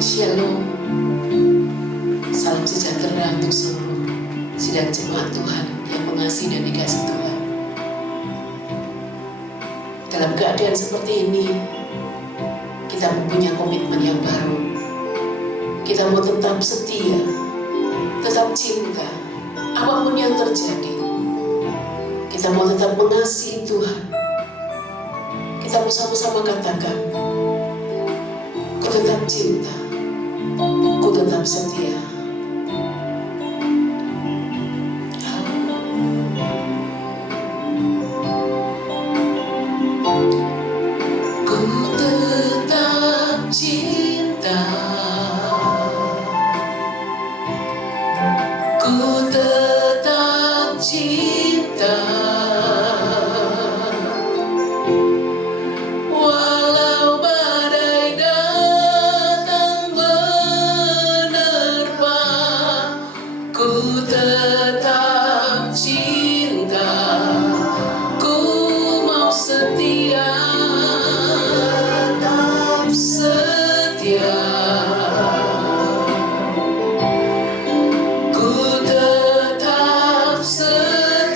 Shalom. Salam sejahtera untuk seluruh sidang jemaat Tuhan yang mengasihi dan dikasihi Tuhan. Dalam keadaan seperti ini, kita mempunyai komitmen yang baru. Kita mau tetap setia, tetap cinta, apapun yang terjadi. Kita mau tetap mengasihi Tuhan. Kita bersama-sama katakan, ku tetap cinta, ku tetap setia. Ku tetap cinta, ku tetap cinta, walau badai datang menerpa. Ku tetap cinta, ku mau setia, tetap setia. Ku tetap setia.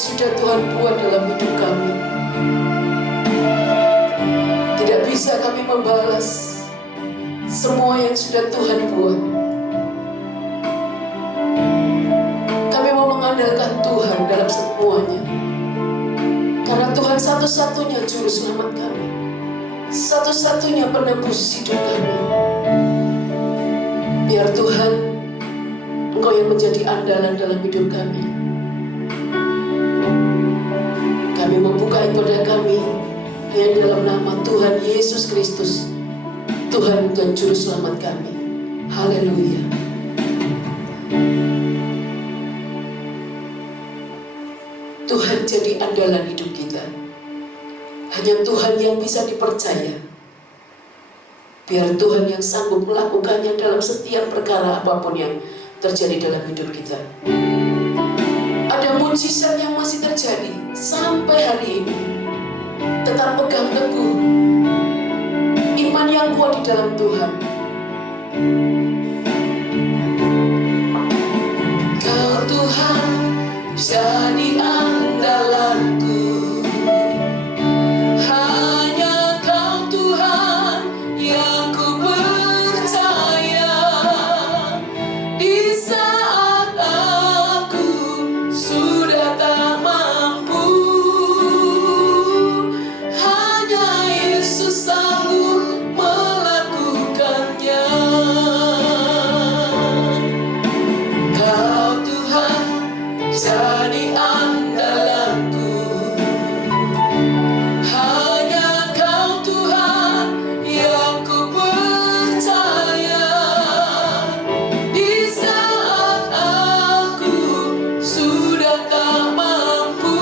sudah Tuhan buat dalam hidup kami. Tidak bisa kami membalas semua yang sudah Tuhan buat. Kami mau mengandalkan Tuhan dalam semuanya. Karena Tuhan satu-satunya juru selamat kami, satu-satunya penebus hidup kami. Biar Tuhan, Engkau yang menjadi andalan dalam hidup kami. Kami membuka ibadah kami hanya dalam nama Tuhan Yesus Kristus, Tuhan dan Juru Selamat kami. Haleluya. Tuhan jadi andalan hidup kita. Hanya Tuhan yang bisa dipercaya. Biar Tuhan yang sanggup melakukannya dalam setiap perkara apapun yang terjadi dalam hidup kita. Ada mujizat yang masih terjadi sampai hari ini. Tetap pegang teguh iman yang kuat di dalam Tuhan. Kau Tuhan jadi andalanku. Hanya Kau Tuhan yang ku percaya. Di saat aku sudah tak mampu, hanya Yesus sanggup melakukannya. Kau Tuhan jadi andalanku. Hanya Kau Tuhan yang ku percaya. Di saat aku sudah tak mampu,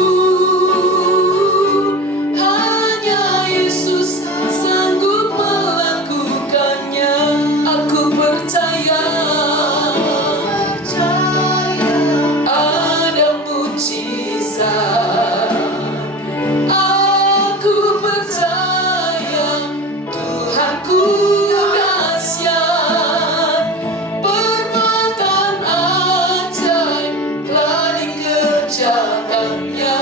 hanya Yesus sanggup melakukannya. Aku percaya ada mujizat. Aku percaya Tuhanku dahsyat. Perbuatan ajaib telah dikerjakannya.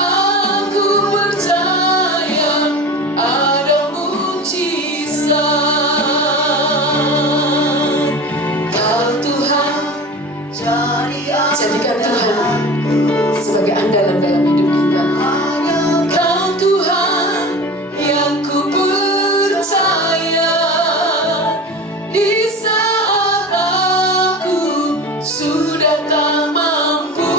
Aku percaya ada mujizat. Kau Tuhan, jadikan Tuhan sebagai andalan dalam hidup kita. Kau Tuhan yang ku percaya. Di saat aku sudah tak mampu,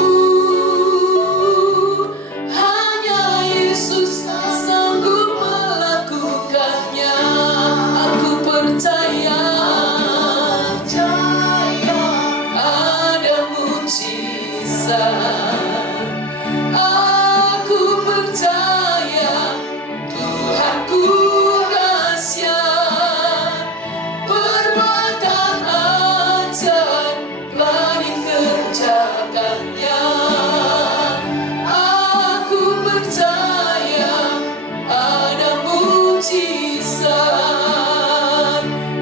hanya Yesus sanggup melakukannya. Aku percaya ada mujizat. Aku percaya Tuhanku dahsyat. Perbuatan ajaib telah dikerjakannya. Aku percaya ada mujizat.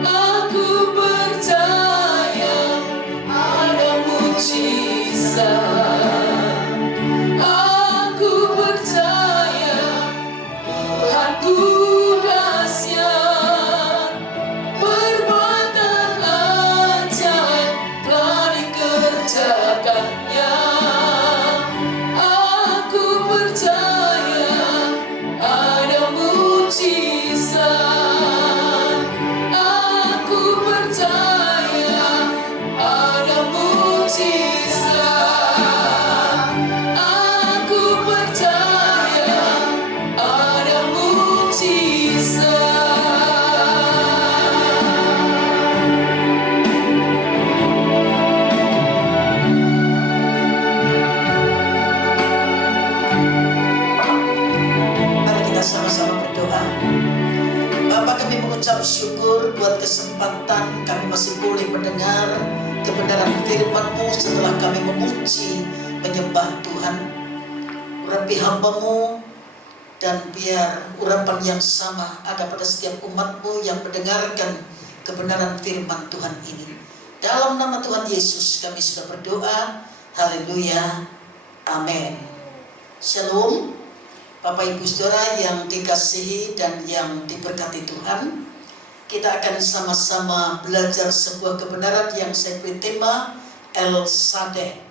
Aku percaya ada mujizat. Aku percaya Tuhanku dahsyat. Perbuatan ajaib telah dikerjakannya. Aku percaya ada mujizat. Aku percaya ada mujizat. Aku percaya ada mujizat. Mari kita sama-sama berdoa. Bapa, kami mengucap syukur buat kesempatan kami masih boleh mendengar kebenaran firman-Mu setelah kami memuji, menyembah Tuhan. Urapi hamba-Mu, dan biar urapan yang sama ada pada setiap umat-Mu yang mendengarkan kebenaran firman Tuhan ini. Dalam nama Tuhan Yesus kami sudah berdoa. Haleluya. Amin. Shalom, Bapak Ibu Saudara yang dikasihi dan yang diberkati Tuhan. Kita akan sama-sama belajar sebuah kebenaran yang saya beri tema El Shaddai.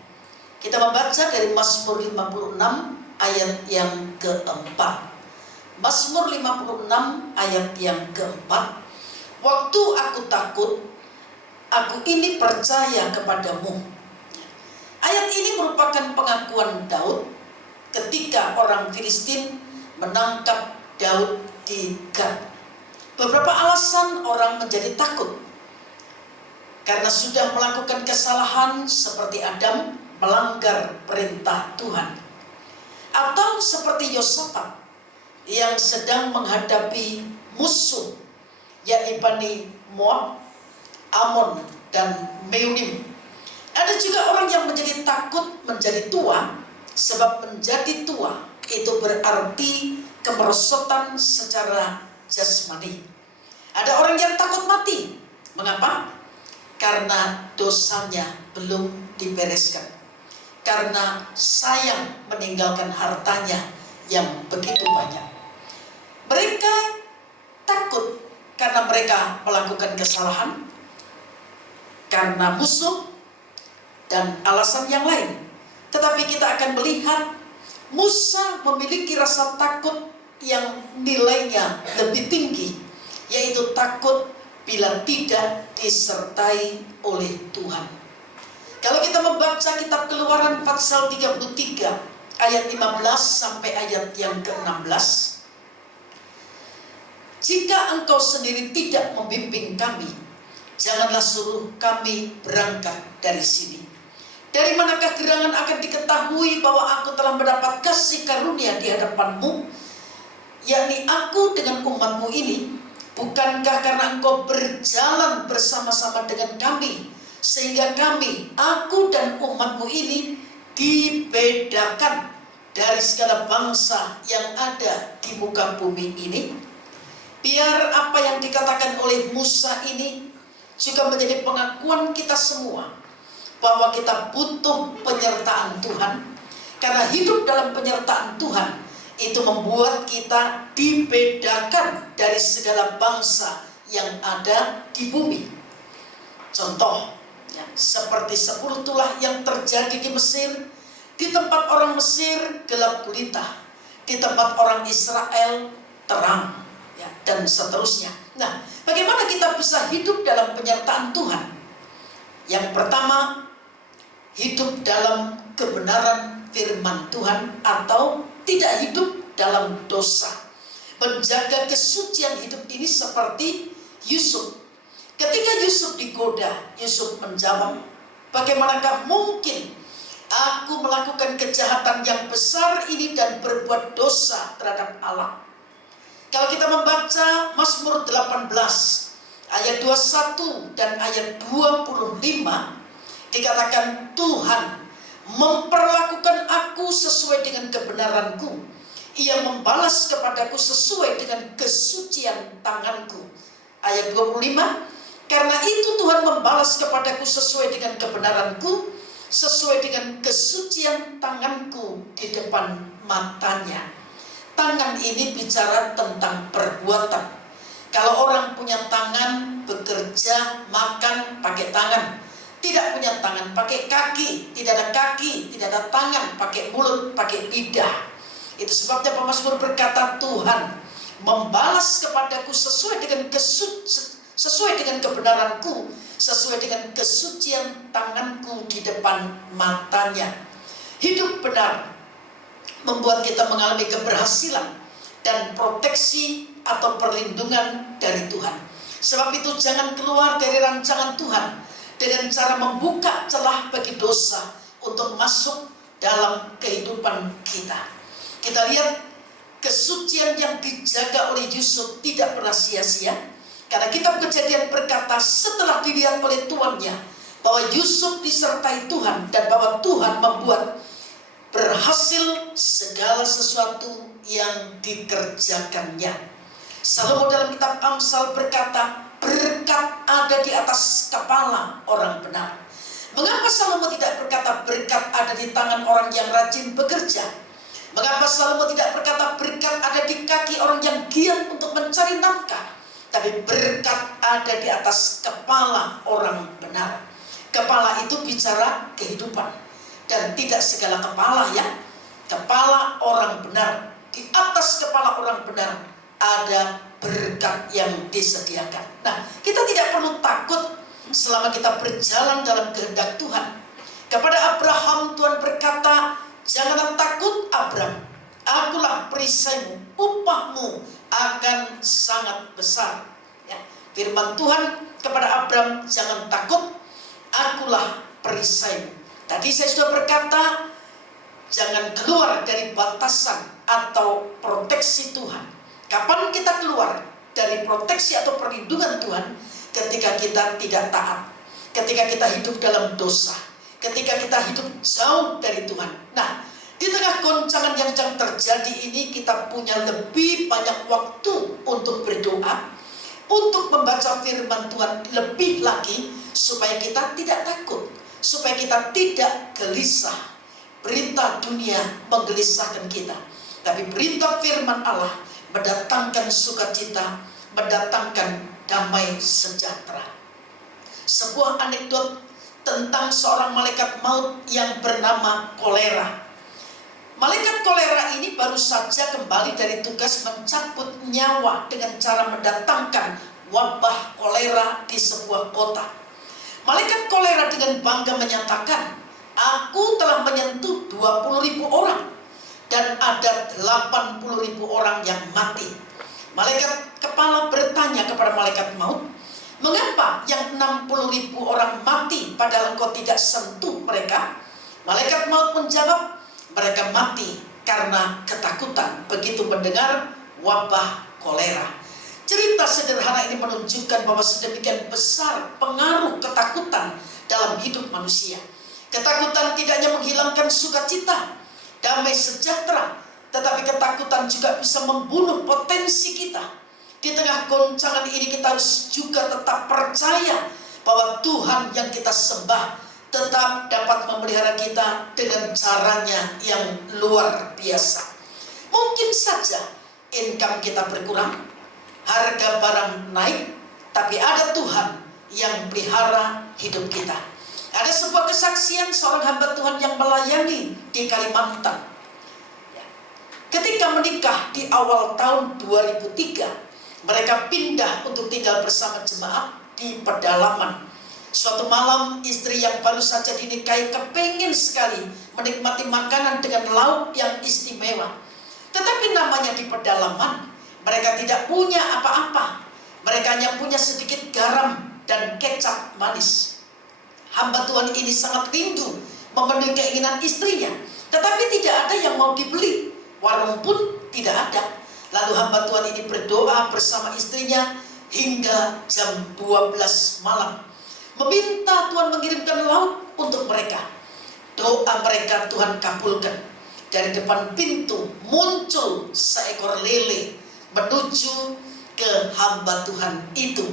Kita membaca dari Mazmur 56 ayat yang keempat. Mazmur 56 ayat yang keempat. Waktu aku takut, aku ini percaya kepadamu. Ayat ini merupakan pengakuan Daud ketika orang Filistin menangkap Daud di Gat. Beberapa alasan orang menjadi takut. Karena sudah melakukan kesalahan seperti Adam melanggar perintah Tuhan. Atau seperti Yosafat yang sedang menghadapi musuh, yakni Bani Moab, Amon, dan Meunim. Ada juga orang yang menjadi takut menjadi tua, sebab menjadi tua itu berarti kemerosotan secara jasmani. Ada orang yang takut mati. Mengapa? Karena dosanya belum dibereskan. Karena sayang meninggalkan hartanya yang begitu banyak. Mereka takut karena mereka melakukan kesalahan, karena musuh, dan alasan yang lain. Tetapi kita akan melihat Musa memiliki rasa takut yang nilainya lebih tinggi, yaitu takut bila tidak disertai oleh Tuhan. Kalau kita membaca kitab Keluaran pasal 33 ayat 15 sampai ayat yang ke-16, jika engkau sendiri tidak membimbing kami, janganlah suruh kami berangkat dari sini. Dari manakah gerangan akan diketahui bahwa aku telah mendapat kasih karunia di hadapanmu, yakni aku dengan umatmu ini? Bukankah karena engkau berjalan bersama-sama dengan kami, sehingga kami, aku dan umatmu ini, dibedakan dari segala bangsa yang ada di muka bumi ini? Biar apa yang dikatakan oleh Musa ini juga menjadi pengakuan kita semua, bahwa kita butuh penyertaan Tuhan. Karena hidup dalam penyertaan Tuhan itu membuat kita dibedakan dari segala bangsa yang ada di bumi. Contoh, seperti 10 tulah yang terjadi di Mesir. Di tempat orang Mesir gelap gulita, di tempat orang Israel terang, dan seterusnya. Nah, bagaimana kita bisa hidup dalam penyertaan Tuhan? Yang pertama, hidup dalam kebenaran firman Tuhan atau tidak hidup dalam dosa. Menjaga kesucian hidup ini seperti Yusuf. Ketika Yusuf digoda, Yusuf menjawab, bagaimanakah mungkin aku melakukan kejahatan yang besar ini dan berbuat dosa terhadap Allah? Kalau kita membaca Mazmur 18 ayat 21 dan ayat 25, dikatakan Tuhan memperlakukan aku sesuai dengan kebenaranku. Ia membalas kepadaku sesuai dengan kesucian tanganku. Ayat 25, karena itu Tuhan membalas kepadaku sesuai dengan kebenaranku, sesuai dengan kesucian tanganku di depan matanya. Tangan ini bicara tentang perbuatan. Kalau orang punya tangan, bekerja, makan pakai tangan. Tidak punya tangan, pakai kaki. Tidak ada kaki, tidak ada tangan, pakai mulut, pakai lidah. Itu sebabnya pemazmur berkata, Tuhan membalas kepadaku sesuai dengan kebenaranku, sesuai dengan kesucian tanganku di depan matanya. Hidup benar membuat kita mengalami keberhasilan dan proteksi atau perlindungan dari Tuhan. Sebab itu jangan keluar dari rancangan Tuhan dengan cara membuka celah bagi dosa untuk masuk dalam kehidupan kita. Kita lihat kesucian yang dijaga oleh Yusuf tidak pernah sia-sia. Karena kitab Kejadian berkata setelah dilihat oleh tuannya bahwa Yusuf disertai Tuhan dan bahwa Tuhan membuat berhasil segala sesuatu yang dikerjakannya. Salomo dalam kitab Amsal berkata, berkat ada di atas kepala orang benar. Mengapa Salomo tidak berkata berkat ada ada di tangan orang yang rajin bekerja? Mengapa Salomo tidak berkata berkat ada di kaki orang yang giat untuk mencari nafkah, tapi berkat ada di atas kepala orang benar. Kepala itu bicara kehidupan, dan tidak segala kepala ya. Kepala orang benar, di atas kepala orang benar ada berkat yang disediakan. Nah, kita tidak perlu takut selama kita berjalan dalam kehendak Tuhan. Kepada Abraham Tuhan berkata, janganlah takut Abram, akulah perisaimu, upahmu akan sangat besar. Ya, firman Tuhan kepada Abram, jangan takut, akulah perisaimu. Tadi saya sudah berkata, jangan keluar dari batasan atau proteksi Tuhan. Kapan kita keluar dari proteksi atau perlindungan Tuhan? Ketika kita tidak taat, ketika kita hidup dalam dosa, ketika kita hidup jauh dari Tuhan. Nah, di tengah goncangan yang sedang terjadi ini, kita punya lebih banyak waktu untuk berdoa, untuk membaca firman Tuhan lebih lagi, supaya kita tidak takut, supaya kita tidak gelisah. Berita dunia menggelisahkan kita, tapi berita firman Allah mendatangkan sukacita, mendatangkan damai sejahtera. Sebuah anekdot tentang seorang malaikat maut yang bernama kolera. Malaikat kolera ini baru saja kembali dari tugas mencabut nyawa dengan cara mendatangkan wabah kolera di sebuah kota. Malaikat kolera dengan bangga menyatakan, aku telah menyentuh 20.000 orang dan ada 80.000 orang yang mati. Malaikat kepala bertanya kepada malaikat maut, mengapa yang 60.000 orang mati padahal engkau tidak sentuh mereka? Malaikat maut menjawab, mereka mati karena ketakutan begitu mendengar wabah kolera. Cerita sederhana ini menunjukkan bahwa sedemikian besar pengaruh ketakutan dalam hidup manusia. Ketakutan tidak hanya menghilangkan sukacita, damai sejahtera, tetapi ketakutan juga bisa membunuh potensi kita. Di tengah goncangan ini kita harus juga tetap percaya bahwa Tuhan yang kita sembah tetap dapat memelihara kita dengan caranya yang luar biasa. Mungkin saja income kita berkurang, harga barang naik, tapi ada Tuhan yang pelihara hidup kita. Ada sebuah kesaksian seorang hamba Tuhan yang melayani di Kalimantan. Ketika menikah di awal tahun 2003, mereka pindah untuk tinggal bersama jemaat di pedalaman. Suatu malam istri yang baru saja dinikahi kepingin sekali menikmati makanan dengan lauk yang istimewa. Tetapi namanya di pedalaman, mereka tidak punya apa-apa. Mereka hanya punya sedikit garam dan kecap manis. Hamba Tuhan ini sangat rindu memenuhi keinginan istrinya, tetapi tidak ada yang mau dibeli. Warung pun tidak ada. Lalu hamba Tuhan ini berdoa bersama istrinya hingga jam 12 malam, meminta Tuhan mengirimkan lauk untuk mereka. Doa mereka Tuhan kabulkan. Dari depan pintu muncul seekor lele menuju ke hamba Tuhan itu.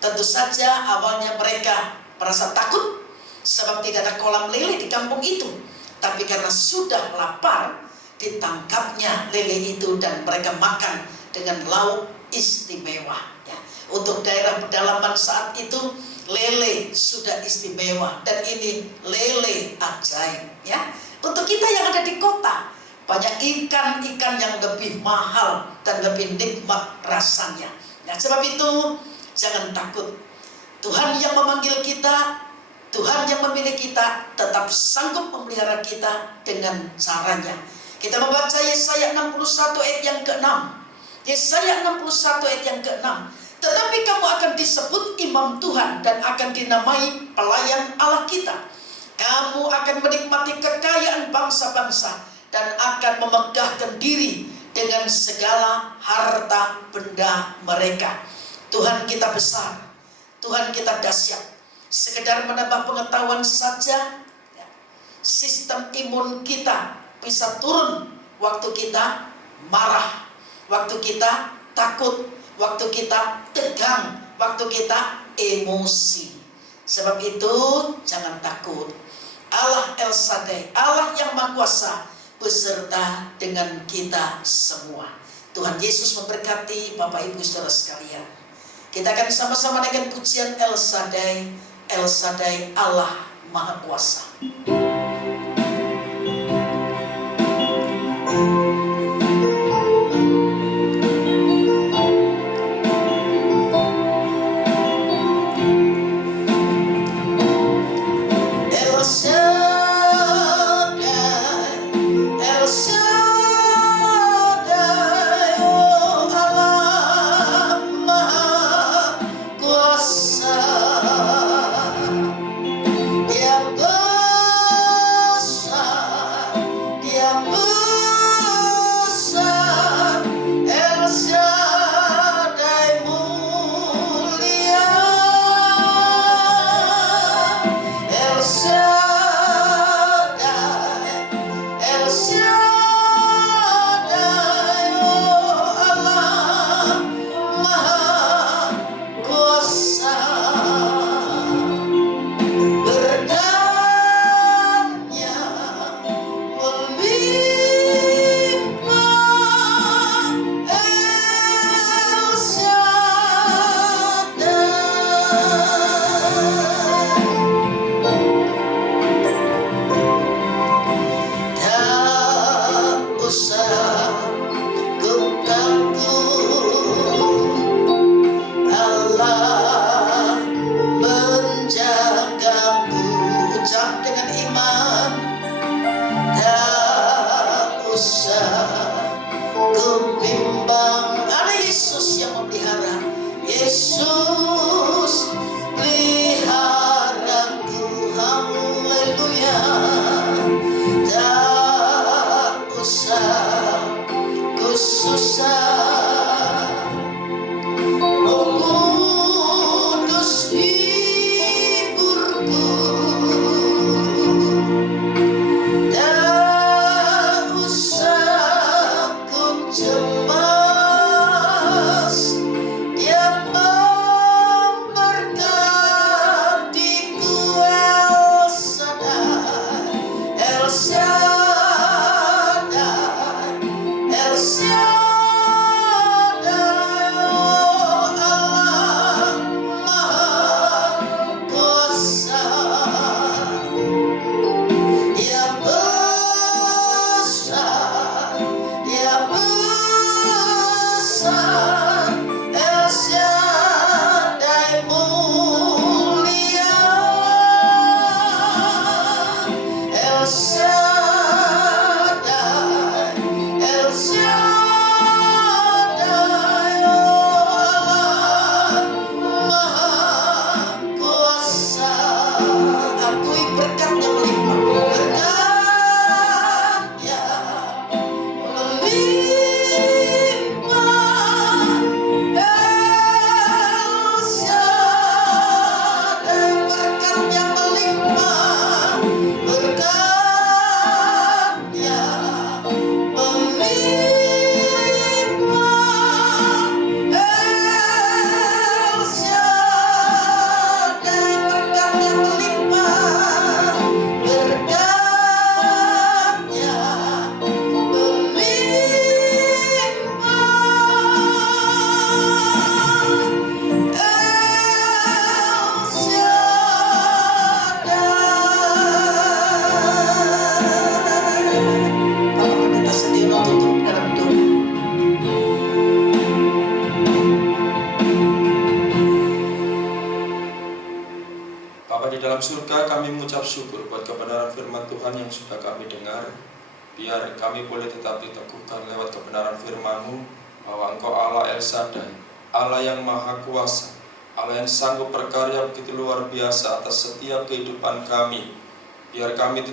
Tentu saja awalnya mereka merasa takut sebab tidak ada kolam lele di kampung itu. Tapi karena sudah lapar, ditangkapnya lele itu dan mereka makan dengan lauk istimewa. Ya. Untuk daerah pedalaman saat itu, lele sudah istimewa dan ini lele ajaib. Ya. Untuk kita yang ada di kota, banyak ikan-ikan yang lebih mahal dan lebih nikmat rasanya. Nah, sebab itu jangan takut. Tuhan yang memanggil kita, Tuhan yang memilih kita, tetap sanggup memelihara kita dengan caranya. Kita membaca Yesaya 61 ayat yang ke-6. Yesaya 61 ayat yang ke-6. Tetapi kamu akan disebut imam Tuhan dan akan dinamai pelayan Allah kita. Kamu akan menikmati kekayaan bangsa-bangsa dan akan memegahkan diri dengan segala harta benda mereka. Tuhan kita besar, Tuhan kita dahsyat. Sekedar menambah pengetahuan saja, sistem imun kita bisa turun waktu kita marah, waktu kita takut, waktu kita tegang, waktu kita emosi. Sebab itu jangan takut. Allah El Shaddai, Allah yang Maha Kuasa, beserta dengan kita semua. Tuhan Yesus memberkati Bapak Ibu Saudara sekalian. Kita akan sama-sama dengan pujian El Shaddai, El Shaddai, Allah Maha Kuasa. Syukur buat kebenaran firman Tuhan yang sudah kami dengar. Biar kami boleh tetap diteguhkan lewat kebenaran firman-Mu bahwa Engkau Allah El Shaddai, Allah yang Maha Kuasa, Allah yang sanggup berkarya begitu luar biasa atas setiap kehidupan kami. Biar kami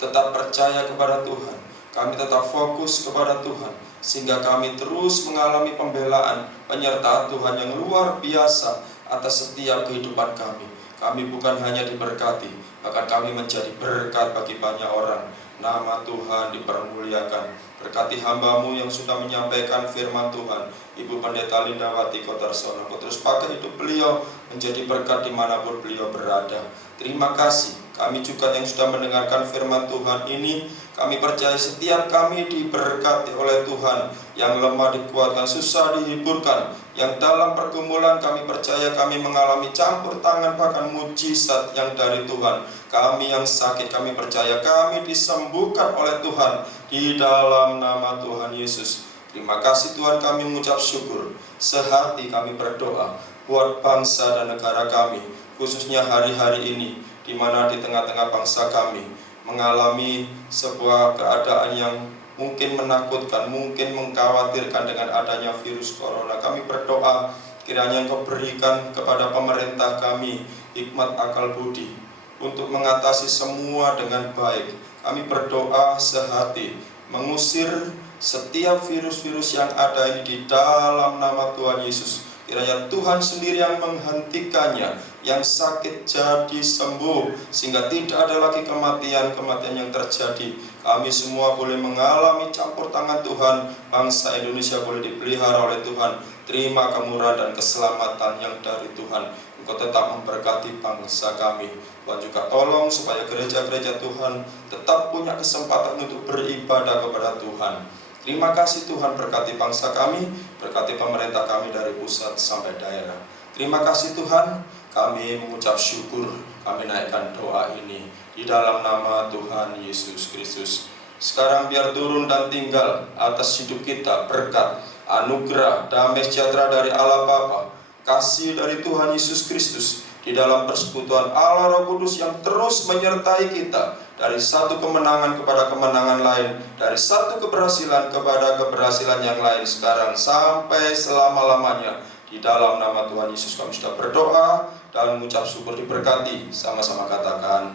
tetap percaya kepada Tuhan, kami tetap fokus kepada Tuhan, sehingga kami terus mengalami pembelaan, penyertaan Tuhan yang luar biasa atas setiap kehidupan kami. Kami bukan hanya diberkati, bahkan kami menjadi berkat bagi banyak orang. Nama Tuhan dipermuliakan. Berkati hamba-Mu yang sudah menyampaikan firman Tuhan, Ibu Pendeta Lindawati Kotarsono. Terus pakai hidup beliau menjadi berkat dimanapun beliau berada. Terima kasih kami juga yang sudah mendengarkan firman Tuhan ini. Kami percaya setiap kami diberkati oleh Tuhan, yang lemah dikuatkan, susah dihiburkan, yang dalam pergumulan kami percaya kami mengalami campur tangan bahkan mujizat yang dari Tuhan. Kami yang sakit kami percaya kami disembuhkan oleh Tuhan di dalam nama Tuhan Yesus. Terima kasih Tuhan, kami mengucap syukur. Sehati kami berdoa buat bangsa dan negara kami, khususnya hari-hari ini, di mana di tengah-tengah bangsa kami mengalami sebuah keadaan yang mungkin menakutkan, mungkin mengkhawatirkan dengan adanya virus corona. Kami berdoa kiranya Engkau berikan kepada pemerintah kami hikmat akal budi untuk mengatasi semua dengan baik. Kami berdoa sehati mengusir setiap virus-virus yang ada ini di dalam nama Tuhan Yesus. Kiranya Tuhan sendiri yang menghentikannya, yang sakit jadi sembuh, sehingga tidak ada lagi kematian-kematian yang terjadi. Kami semua boleh mengalami campur tangan Tuhan, bangsa Indonesia boleh dipelihara oleh Tuhan. Terima kemurahan dan keselamatan yang dari Tuhan. Engkau tetap memberkati bangsa kami. Tuhan juga tolong supaya gereja-gereja Tuhan tetap punya kesempatan untuk beribadah kepada Tuhan. Terima kasih Tuhan, berkati bangsa kami, berkati pemerintah kami dari pusat sampai daerah. Terima kasih Tuhan, kami mengucap syukur, kami naikkan doa ini di dalam nama Tuhan Yesus Kristus. Sekarang biar turun dan tinggal atas hidup kita berkat, anugerah, damai sejahtera dari Allah Bapa, kasih dari Tuhan Yesus Kristus, di dalam persekutuan Allah Roh Kudus yang terus menyertai kita, dari satu kemenangan kepada kemenangan lain, dari satu keberhasilan kepada keberhasilan yang lain, sekarang sampai selama-lamanya. Di dalam nama Tuhan Yesus kami sudah berdoa dan mengucap syukur, diberkati. Sama-sama katakan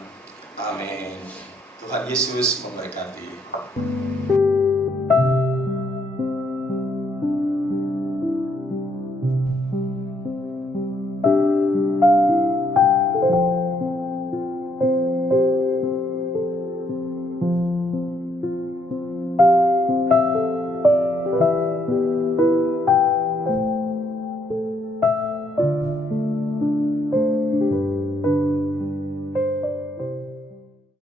amin. Tuhan Yesus memberkati.